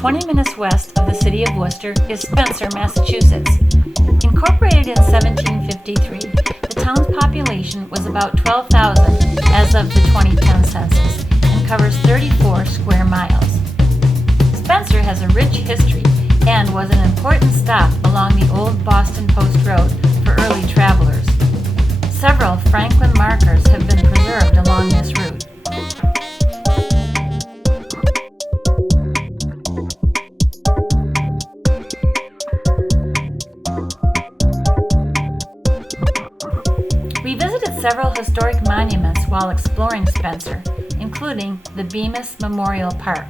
20 minutes west of the city of Worcester is Spencer, Massachusetts. Incorporated in 1753, the town's population was about 12,000 as of the 2010 census and covers 34 square miles. Spencer has a rich history and was an important stop along the old Boston Post Road for early travelers. Several Franklin markers have been preserved along this route. We visited several historic monuments while exploring Spencer, including the Bemis Memorial Park.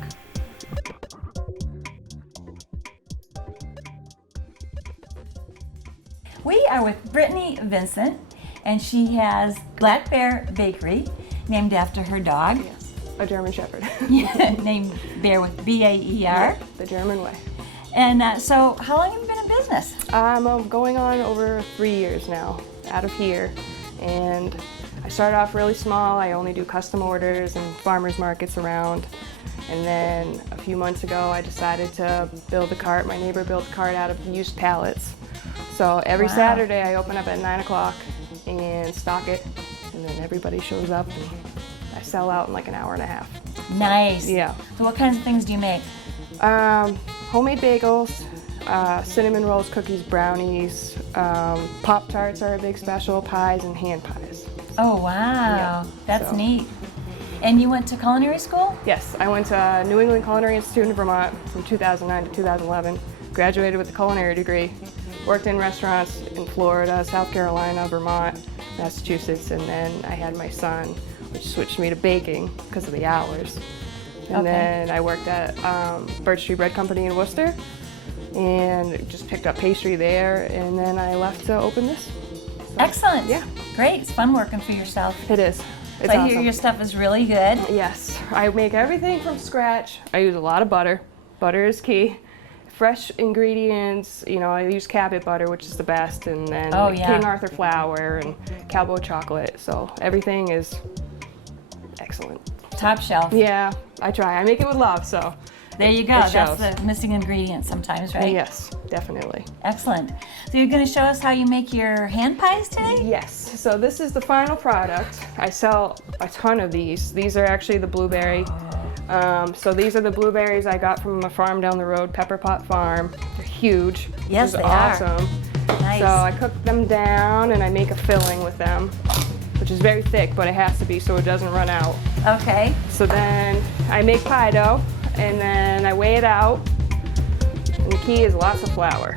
We are with Brittany Vincent, and she has Black Baer Bakery, named after her dog. Yes, a German Shepherd. Named Bear with B-A-E-R. Yeah, the German way. And so, how long have you been in business? I'm going on over 3 years now, out of here. And I started off really small. I only do custom orders and farmers markets around. And then a few months ago, I decided to build a cart. My neighbor built a cart out of used pallets. So every Saturday, I open up at 9 o'clock and stock it. And then everybody shows up and I sell out in like an hour and a half. Nice. Yeah. So what kinds of things do you make? Homemade bagels, cinnamon rolls, cookies, brownies, Pop-Tarts are a big special, pies, and hand pies. Oh, wow. Yeah, That's so. neat. And you went to culinary school? Yes, I went to New England Culinary Institute in Vermont from 2009 to 2011, graduated with a culinary degree, worked in restaurants in Florida, South Carolina, Vermont, Massachusetts, and then I had my son, which switched me to baking because of the hours. And then I worked at Birch Tree Bread Company in Worcester and just picked up pastry there, and then I left to open this. So, Excellent. Yeah. Great. It's fun working for yourself. It is. It's So I awesome. hear your stuff is really good. Yes, I make everything from scratch. I use a lot of butter. Butter is key. Fresh ingredients, you know, I use Cabot butter, which is the best, and then King Arthur flour and cowboy chocolate. So everything is excellent. Top shelf. Yeah, I try. I make it with love, so. There you go. It That's shows. the missing ingredient sometimes, right? Yes, definitely. Excellent. So you're going to show us how you make your hand pies today? Yes, so this is the final product. I sell a ton of these. These are actually the blueberry. So these are the blueberries I got from a farm down the road, Pepper Pot Farm. They're huge. Yes, which is they are. awesome. Nice. So I cook them down and I make a filling with them, which is very thick, but it has to be so it doesn't run out. Okay. So then I make pie dough and then I weigh it out. And the key is lots of flour.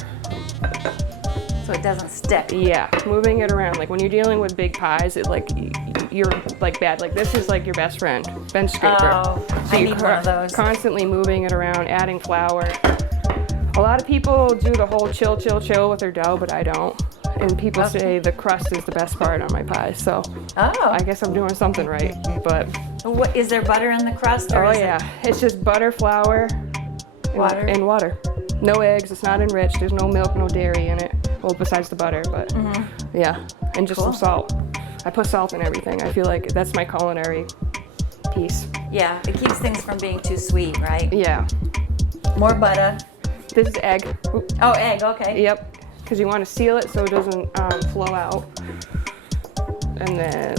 So it doesn't stick. Yeah, moving it around. Like when you're dealing with big pies, it like you're like bad. Like this is like your best friend, bench scraper. Oh, So I you need one of those. Constantly moving it around, adding flour. A lot of people do the whole chill with their dough, but I don't. And people say the crust is the best part on my pies. So I guess I'm doing something right. But What, is there butter in the crust? Or is it's just butter, flour, and water. No eggs. It's not enriched. There's no milk, no dairy in it. Well, besides the butter, but yeah, and just some salt. I put salt in everything. I feel like that's my culinary piece. Yeah, it keeps things from being too sweet, right? Yeah. More butter. This is egg. Oop. Oh, egg, okay. Yep, because you want to seal it so it doesn't flow out. And then.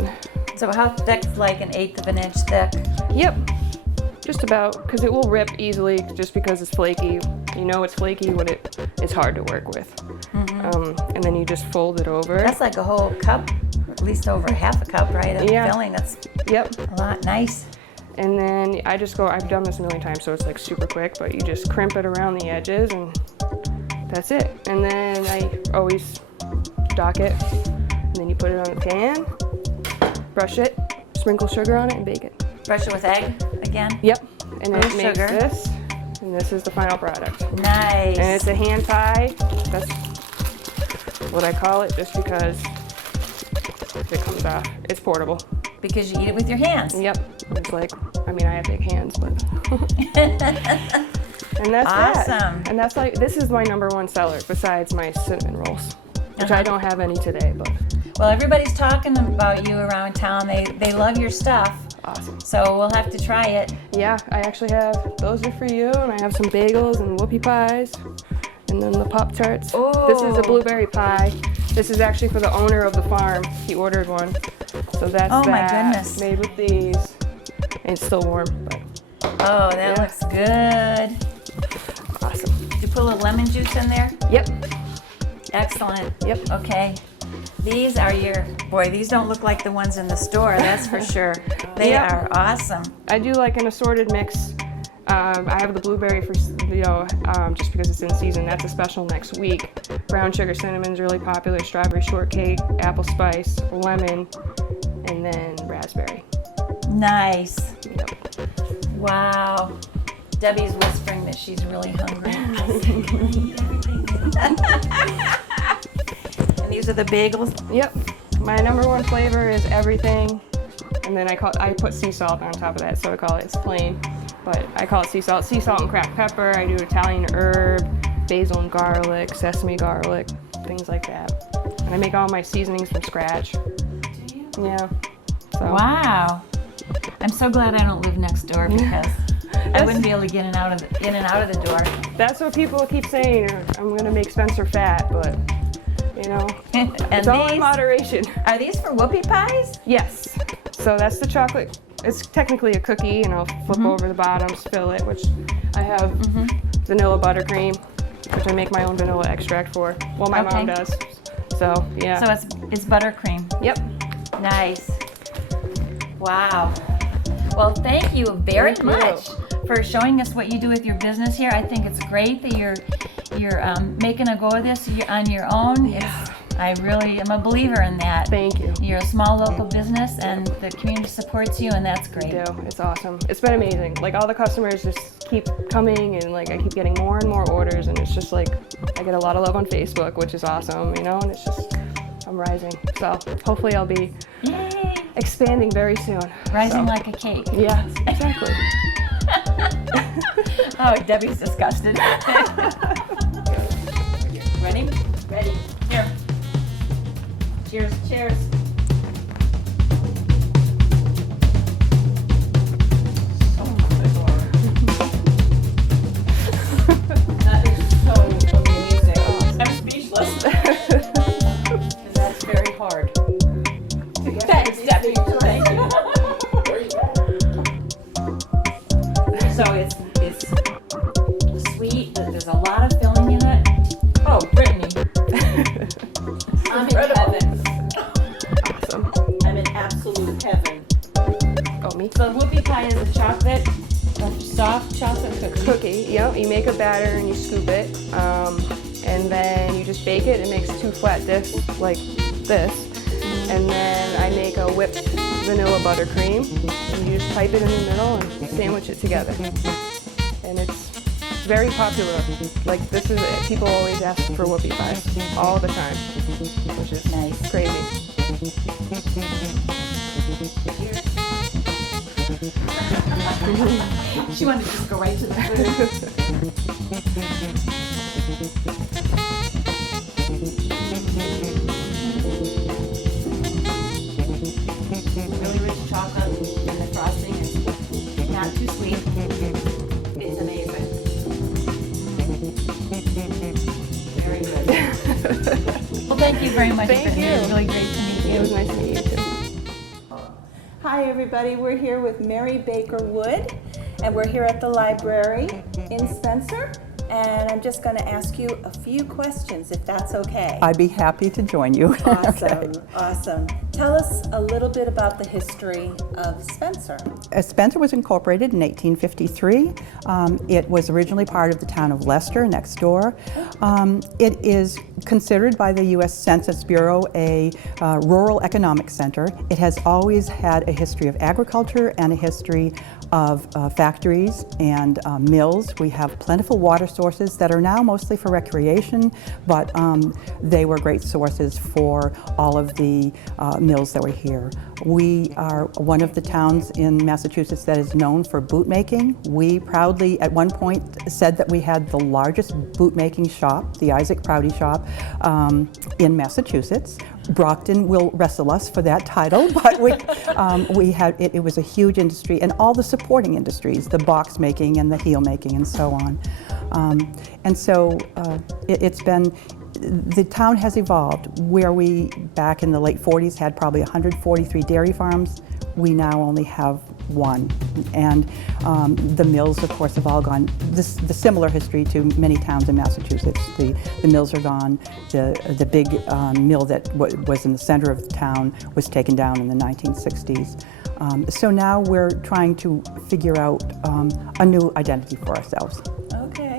So how thick, like an eighth of an inch thick? Yep, just about, because it will rip easily just because it's flaky. You know it's flaky when it's hard to work with. And then you just fold it over. That's like a whole cup, or at least over half a cup, right? Of filling. That's a lot. Nice. And then I've done this a million times, so it's like super quick, but you just crimp it around the edges and that's it. And then I always dock it, and then you put it on the pan, brush it, sprinkle sugar on it, and bake it. Brush it with egg again? Yep. And then it makes sugar. this, and this is the final product. Nice. And it's a hand pie. That's what I call it, just because if it comes off, it's portable. Because you eat it with your hands. Yep. It's like, I mean, I have big hands, but. And that's awesome. And that's like, this is my #1 seller besides my cinnamon rolls, which I don't have any today, but. Well, everybody's talking about you around town. They love your stuff. Awesome. So we'll have to try it. Yeah, I actually have, those are for you, and I have some bagels and whoopie pies, and then the Pop-Tarts. Oh. This is a blueberry pie. This is actually for the owner of the farm. He ordered one. So that's Oh my that, goodness. made with these. And it's still warm, but Oh, that Yeah. looks good. awesome. Did you put a little lemon juice in there? Yep, Excellent. yep. Okay. These are boy, these don't look like the ones in the store, that's for sure. They Yeah. are awesome. I do like an assorted mix. I have the blueberry for, just because it's in season. That's a special next week. Brown sugar cinnamon's really popular. Strawberry shortcake, apple spice, lemon, and then raspberry. Nice. Yep. Wow. Debbie's whispering that she's really hungry. And these are the bagels. Yep. My number one flavor is everything, and then I put sea salt on top of that, so I call it, it's plain, but I call it sea salt and cracked pepper. I do Italian herb, basil and garlic, sesame garlic, things like that. And I make all my seasonings from scratch. Do you? Yeah. So. Wow. I'm so glad I don't live next door because I wouldn't be able to get in and out of the door. That's what people keep saying. I'm gonna make Spencer fat, but you know, And it's all in these, moderation. are these for whoopie pies? Yes. So that's the chocolate. It's technically a cookie, and I'll flip over the bottoms, fill it, which I have vanilla buttercream, which I make my own vanilla extract for. Well, my mom Okay. does. So yeah. So it's buttercream. Yep. Nice. Wow. Well, thank you very Thank you. much for showing us what you do with your business here. I think it's great that you're making a go of this on your own. I really am a believer in that. Thank you. You're a small local business and the community supports you, and that's great. I do. It's awesome. It's been amazing. Like, all the customers just keep coming, and like I keep getting more and more orders, and it's just like I get a lot of love on Facebook, which is awesome, you know, and it's just I'm rising. So hopefully I'll be Yay! expanding very soon. Rising So, like a cake. yeah, exactly. Oh, Debbie's disgusted. Ready? Ready. Here. Cheers. Cheers. That is so amazing. I'm speechless. That's very hard. Thanks, Debbie. Thank you. So it's sweet, but there's a lot of filling in it. Oh, Brittany. I'm in heaven. Awesome. I'm in absolute heaven. Oh, me? So whoopie pie is a soft chocolate cookie. Cookie. Yep. You make a batter and you scoop it, and then you just bake it. It makes 2 flat discs like this, and then I make a whipped vanilla buttercream, and you just pipe it in the middle and sandwich it together. And it's very popular. Like, this is it. People always ask for whoopie pies all the time, which is Nice. crazy. She wanted to just go right to the food. Really rich chocolate, and the frosting is not too sweet. It's amazing. Very good. Well, thank you very much. Thank Brittany. you. It was really great to meet It was you. nice to meet you too. Hi everybody, we're here with Mary Baker Wood, and we're here at the library in Spencer, and I'm just going to ask you a few questions if that's okay. I'd be happy to join you. Awesome, awesome. Tell us a little bit about the history of Spencer. Spencer was incorporated in 1853. It was originally part of the town of Leicester, next door. It is considered by the U.S. Census Bureau a rural economic center. It has always had a history of agriculture and a history of factories and mills. We have plentiful water sources that are now mostly for recreation, but they were great sources for all of the mills that were here. We are one of the towns in Massachusetts that is known for boot making. We proudly at one point said that we had the largest boot making shop, the Isaac Prouty shop, in Massachusetts. Brockton will wrestle us for that title, but we had it was a huge industry, and all the supporting industries, the box making and the heel making and so on. And so it's been, the town has evolved. Where we, back in the late 40s, had probably 143 dairy farms, we now only have one. And the mills, of course, have all gone, the similar history to many towns in Massachusetts. The mills are gone. The big mill that was in the center of the town was taken down in the 1960s. So now we're trying to figure out a new identity for ourselves. Okay.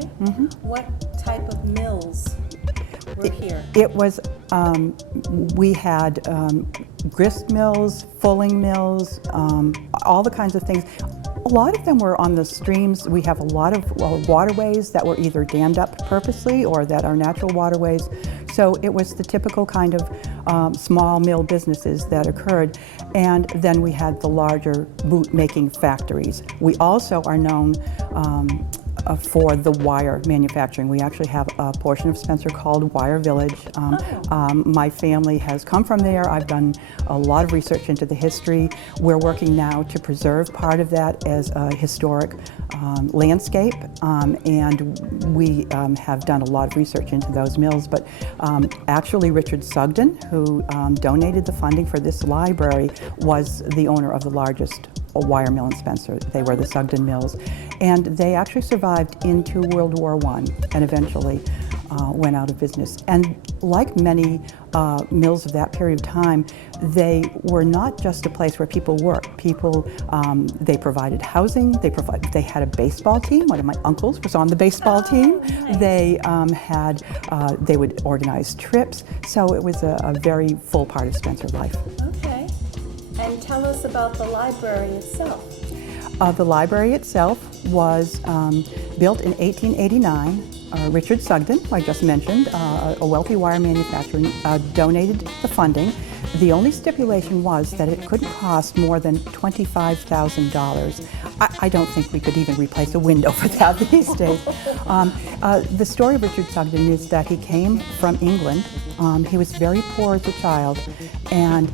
What type of mills were here? It was, we had grist mills, fulling mills, all the kinds of things. A lot of them were on the streams. We have a lot of waterways that were either dammed up purposely or that are natural waterways. So it was the typical kind of small mill businesses that occurred. And then we had the larger boot-making factories. We also are known for the wire manufacturing. We actually have a portion of Spencer called Wire Village. My family has come from there. I've done a lot of research into the history. We're working now to preserve part of that as a historic landscape, and we have done a lot of research into those mills. But actually Richard Sugden, who donated the funding for this library, was the owner of the largest wire mill in Spencer. They were the Sugden Mills. And they actually survived into World War I and eventually went out of business. And like many mills of that period of time, they were not just a place where people worked. People, they provided housing, they had a baseball team. One of my uncles was on the baseball team. Nice. They they would organize trips. So it was a very full part of Spencer life. Okay. And tell us about the library itself. The library itself was built in 1889. Richard Sugden, who I just mentioned, a wealthy wire manufacturer, donated the funding. The only stipulation was that it couldn't cost more than $25,000. I don't think we could even replace a window for that these days. The story of Richard Sugden is that he came from England. He was very poor as a child, and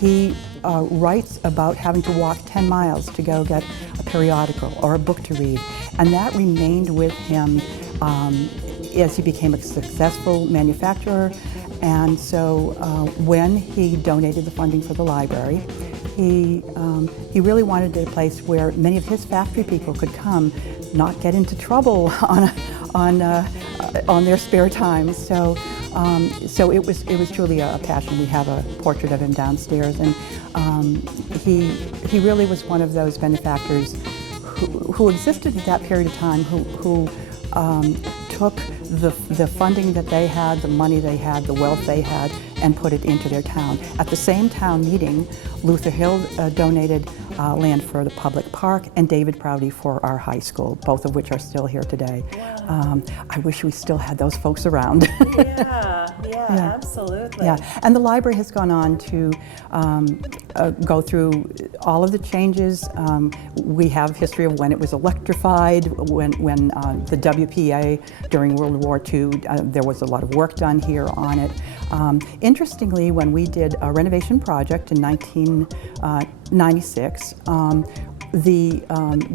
he writes about having to walk 10 miles to go get a periodical or a book to read. And that remained with him as he became a successful manufacturer. And so when he donated the funding for the library, he really wanted a place where many of his factory people could come, not get into trouble on their spare time. So it was truly a passion. We have a portrait of him downstairs, and he really was one of those benefactors who existed at that period of time, who took the funding that they had, the money they had, the wealth they had, and put it into their town. At the same town meeting, Luther Hill donated land for the public park, and David Prouty for our high school, both of which are still here today. Wow. I wish we still had those folks around. Yeah, absolutely. Yeah, and the library has gone on to go through all of the changes. We have history of when it was electrified, when the WPA during World War II, there was a lot of work done here on it. Interestingly, when we did a renovation project in 1996, we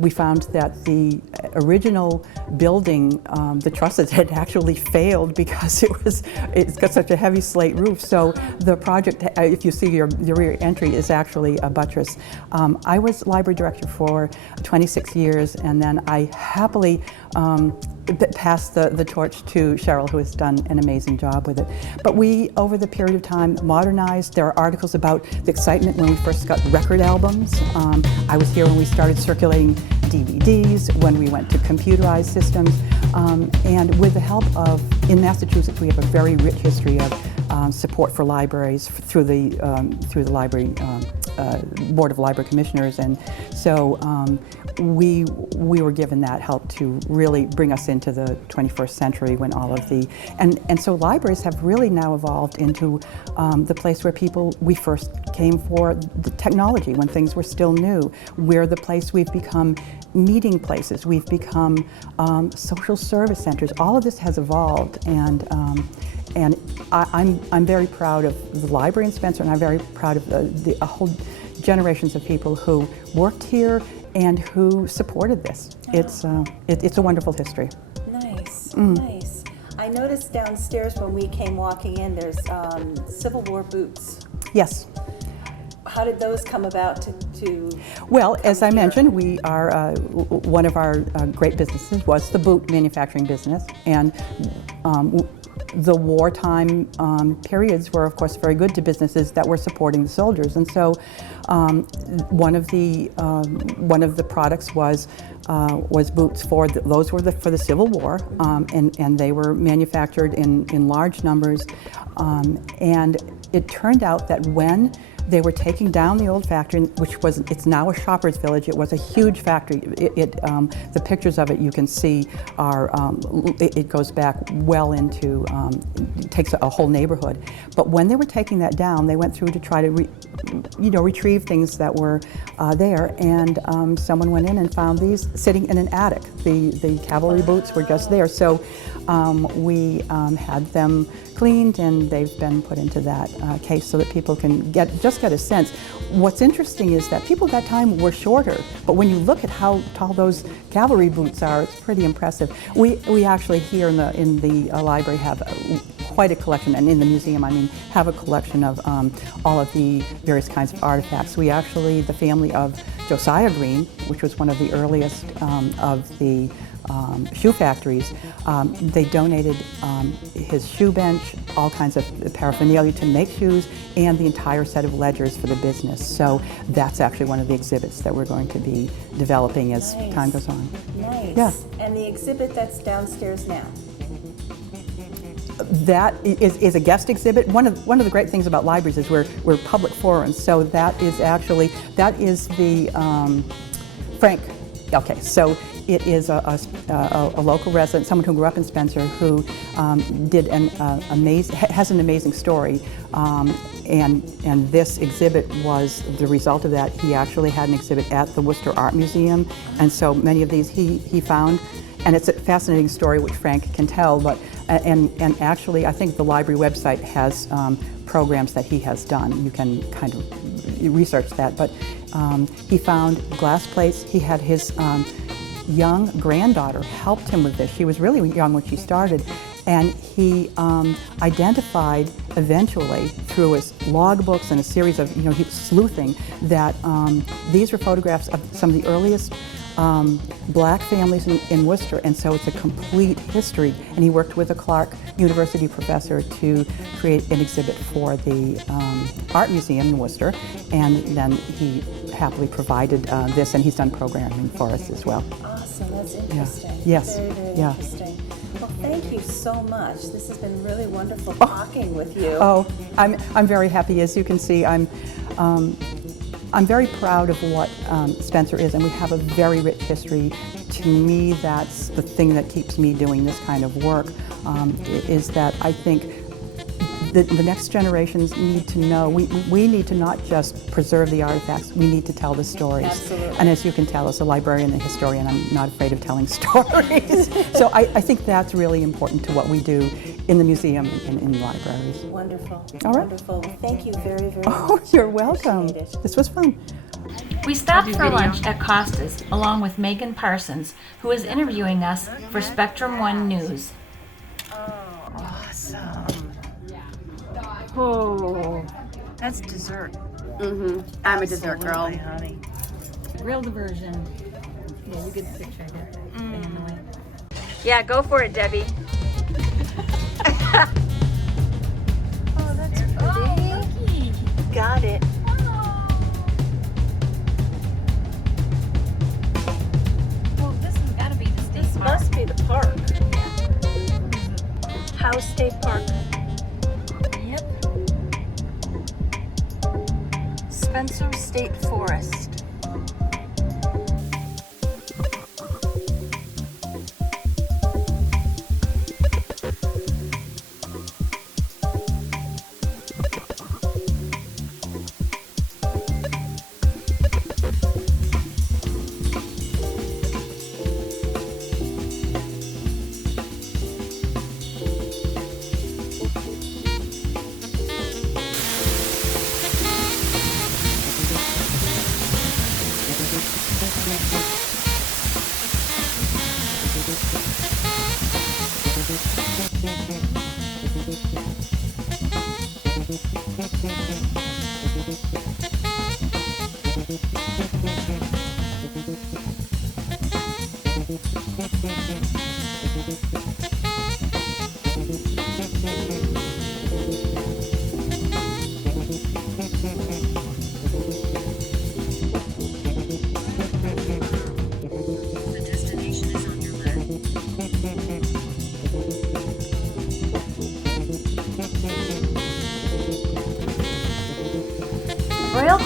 found that the original building, the trusses had actually failed because it's got such a heavy slate roof. So the project, if you see your rear entry, is actually a buttress. I was library director for 26 years, and then I happily passed the torch to Cheryl, who has done an amazing job with it. But we, over the period of time, modernized. There are articles about the excitement when we first got record albums. I was here when we started circulating DVDs, when we went to computerized systems. And with the help of, in Massachusetts, we have a very rich history of support for libraries through the library Board of Library Commissioners, and so we were given that help to really bring us into the 21st century when all of the and so libraries have really now evolved into the place where we first came for the technology when things were still new. We're the place we've become meeting places. We've become social service centers. All of this has evolved, and I'm very proud of the library in Spencer, and I'm very proud of the whole generations of people who worked here and who supported this. It's a wonderful history. Nice, nice. I noticed downstairs when we came walking in, there's Civil War boots. Yes. How did those come about to Well, as I here? mentioned, we are one of our great businesses was the boot manufacturing business, and the wartime periods were, of course, very good to businesses that were supporting the soldiers, and so one of the products was boots for those were for the Civil War, and they were manufactured in large numbers, and it turned out that when they were taking down the old factory, it's now a shopper's village. It was a huge factory. The pictures of it you can see are, it goes back well into, it takes a whole neighborhood. But when they were taking that down, they went through to try to retrieve things that were there, and someone went in and found these sitting in an attic. The cavalry boots were just there. So we had them cleaned, and they've been put into that case so that people can get a sense. What's interesting is that people at that time were shorter, but when you look at how tall those cavalry boots are, it's pretty impressive. We actually here in the library have quite a collection, and in the museum, have a collection of all of the various kinds of artifacts. We actually, the family of Josiah Green, which was one of the earliest of the shoe factories, they donated his shoe bench, all kinds of paraphernalia to make shoes, and the entire set of ledgers for the business. So that's actually one of the exhibits that we're going to be developing as time goes on. Nice. Yeah. And the exhibit that's downstairs now? That is a guest exhibit. One of the great things about libraries is we're public forums. So that is the Frank. Okay, so it is a local resident, someone who grew up in Spencer, who has an amazing story, and this exhibit was the result of that. He actually had an exhibit at the Worcester Art Museum, and so many of these he found, and it's a fascinating story which Frank can tell. But and actually, I think the library website has programs that he has done. You can kind of research that, but he found glass plates. He had his young granddaughter helped him with this. She was really young when she started, and he identified eventually through his logbooks and a series of, he was sleuthing, that these were photographs of some of the earliest black families in Worcester, and so it's a complete history. And he worked with a Clark University professor to create an exhibit for the Art Museum in Worcester, and then he happily provided this, and he's done programming for us as well. Awesome, that's interesting. Yeah. Yes. Very, very Yeah. interesting. Well, thank you so much. This has been really wonderful talking with you. Oh, I'm very happy. As you can see, I'm very proud of what Spencer is, and we have a very rich history. To me, that's the thing that keeps me doing this kind of work, is that I think the next generations need to know, we need to not just preserve the artifacts, we need to tell the stories. Absolutely. And as you can tell, as a librarian and historian, I'm not afraid of telling stories. So I think that's really important to what we do in the museum and in libraries. Wonderful. All right. Wonderful. Well, thank you very, very Oh, much. you're welcome. Appreciate it. This was fun. We stopped for lunch at Kosta's along with Megan Parsons, who is interviewing us for Spectrum One News. Awesome. Oh, that's dessert. I'm a dessert girl. Absolutely, honey. Grilled version. Yeah, you get the picture of it. In the way. Yeah, go for it, Debbie. Oh, that's pretty. Got it. Well, this has got to be the state park. Must be the park. House State Park. Yep. Spencer State Forest.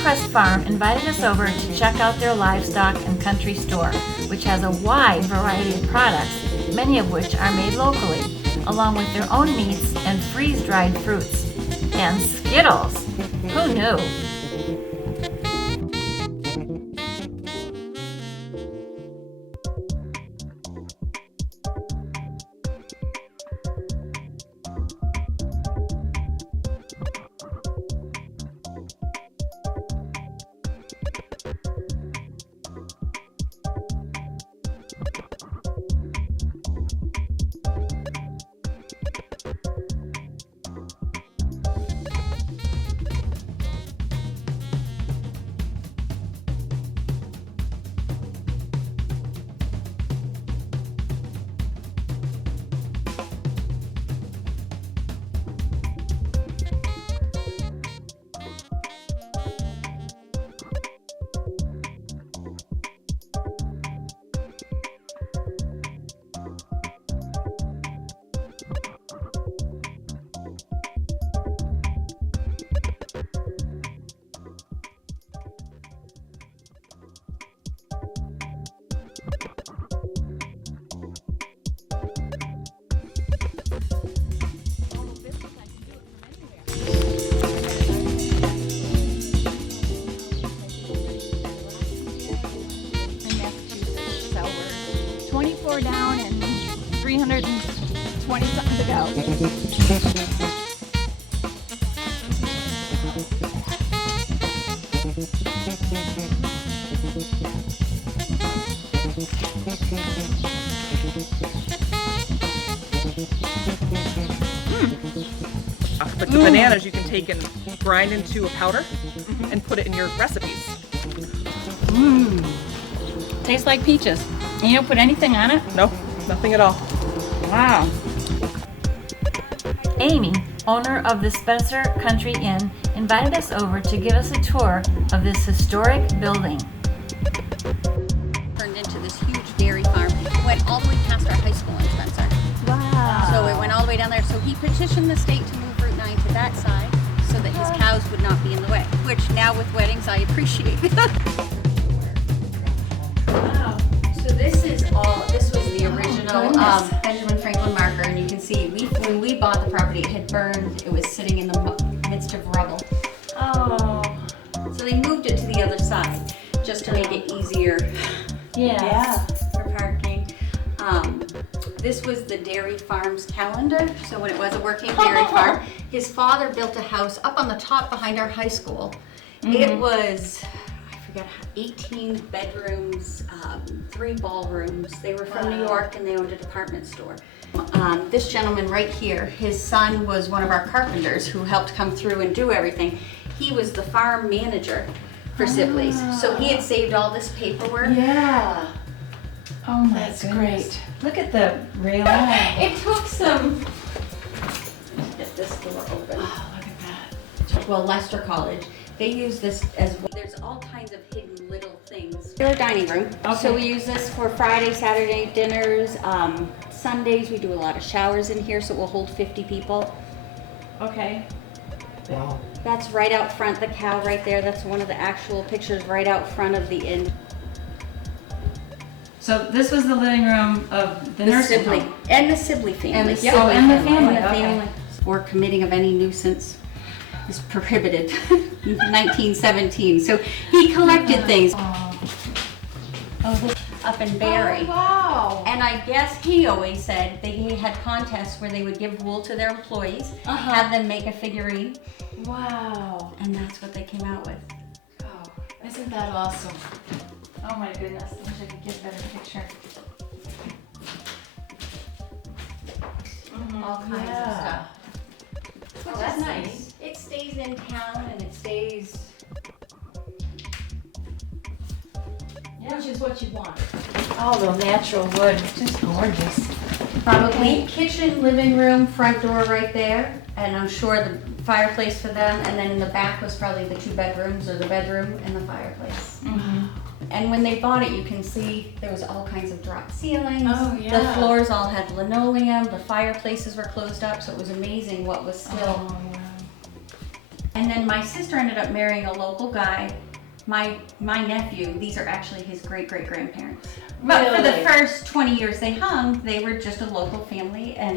Crest Farm invited us over to check out their livestock and country store, which has a wide variety of products, many of which are made locally, along with their own meats and freeze-dried fruits. And Skittles! Who knew? So we're 24 down and 320 something to go. Like the bananas you can take and grind into a powder and put it in your recipes. Tastes like peaches. And you don't put anything on it? No, nothing at all. Wow. Amy, owner of the Spencer Country Inn, invited us over to give us a tour of this historic building. Turned into this huge dairy farm. It went all the way past our high school in Spencer. Wow. So it went all the way down there. So he petitioned the state to move Route 9 to that side so that his cows would not be in the way, which now with weddings I appreciate. Wow. So this was the original Benjamin Franklin marker, and you can see when we bought the property, it had burned. It was sitting in the midst of rubble. Oh. So they moved it to the other side just to make it easier for parking. This was the dairy farm's calendar. So when it was a working dairy farm, his father built a house up on the top behind our high school. It was, 18 bedrooms, 3 ballrooms. They were from New York and they owned a department store. This gentleman right here, his son was one of our carpenters who helped come through and do everything. He was the farm manager for Sibley's. So he had saved all this paperwork. Yeah. Oh my That's goodness. Look at the railing. It took some, get this door open. Oh, look at that. Well, Leicester College, they use this as well. There's all kinds of hidden little things. Our dining room. Okay. So we use this for Friday, Saturday dinners. Sundays we do a lot of showers in here, so it will hold 50 people. Okay. That's right out front, the cow right there. That's one of the actual pictures right out front of the inn. So this was the living room of the nursing Sibley home. and the Sibley family. And the Sibley and the family, And the okay. family. Or committing of any nuisance is prohibited in 1917. So he collected things. Up in Barry. Oh, wow. And I guess he always said they had contests where they would give wool to their employees, have them make a figurine, Wow. and that's what they came out with. Oh, isn't that awesome? Oh my goodness, I wish I could get a better picture. All kinds of stuff. Which that's is nice. It stays in town and it stays, which is what you want. Oh, the natural wood, just gorgeous. Probably kitchen, living room, front door right there, and I'm sure the fireplace for them, and then in the back was probably the 2 bedrooms or the bedroom and the fireplace. And when they bought it, you can see there was all kinds of drop ceilings. Oh, yeah. The floors all had linoleum, the fireplaces were closed up, so it was amazing what was still. Oh, wow. And then my sister ended up marrying a local guy. My nephew, these are actually his great-great-grandparents. But for the first 20 years they hung, they were just a local family, and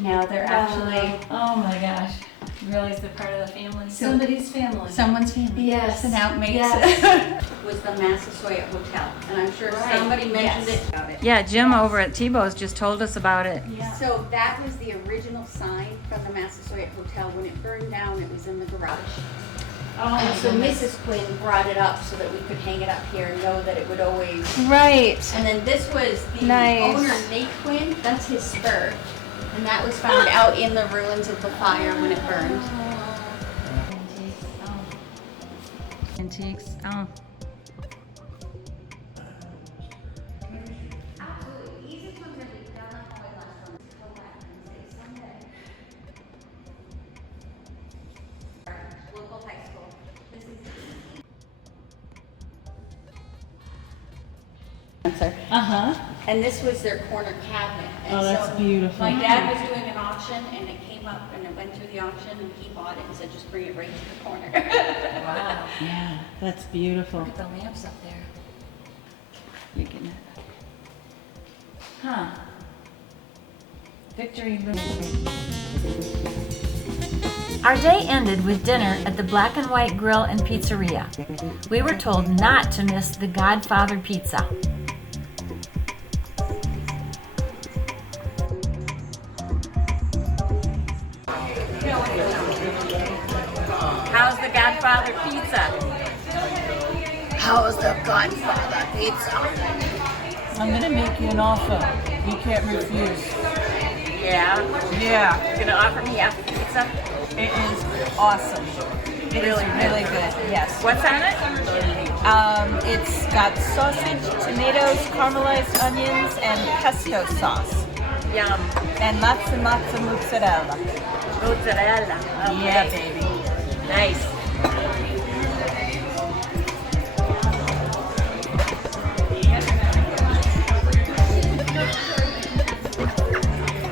now they're actually Oh my gosh. You realize they're part of the family. Somebody's family. someone's family. Yes. And now it makes Yes. was the Massasoit Hotel, and I'm sure somebody mentioned it about it. Yeah, Jim over at Tebow's just told us about it. So that was the original sign from the Massasoit Hotel. When it burned down, it was in the garage. And so Mrs. Quinn brought it up so that we could hang it up here and know that it would always. Right. And then this was the Nice. owner, Nate Quinn. That's his spur, and that was found out in the ruins of the fire when it burned. Antiques. Oh. Absolutely. Easiest ones are down that hallway last one. Go back and say someday. Local high school. This is Uh-huh. And this was their corner cabinet. And Oh, that's so beautiful. My dad was doing an auction, and it came up, and it went through the auction, and he bought it and said, just bring it right to the corner. Wow. Yeah, that's beautiful. Look at the lamps up there. You can. Huh. Victory Loop. Our day ended with dinner at the Black and White Grille and Pizzeria. We were told not to miss the Godfather Pizza. How's the Godfather Pizza? How's the Godfather pizza? I'm gonna make you an offer. You can't refuse. Yeah. Yeah, You're gonna offer me half the pizza? it is awesome. It is really good, yes. What's on it? It's got sausage, tomatoes, caramelized onions, and pesto sauce. Yum. And lots of mozzarella. Mozzarella. Okay. Yeah, baby. Nice.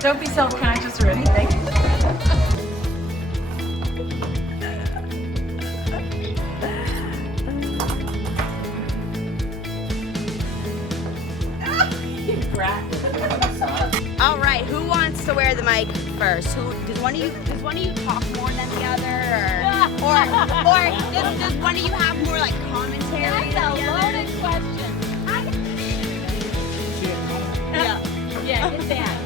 Don't be self-conscious or anything. All right, who wants to wear the mic first? Who does one of you talk more than the other, or does one of you have more like commentary? That's a loaded question. Yeah, get that.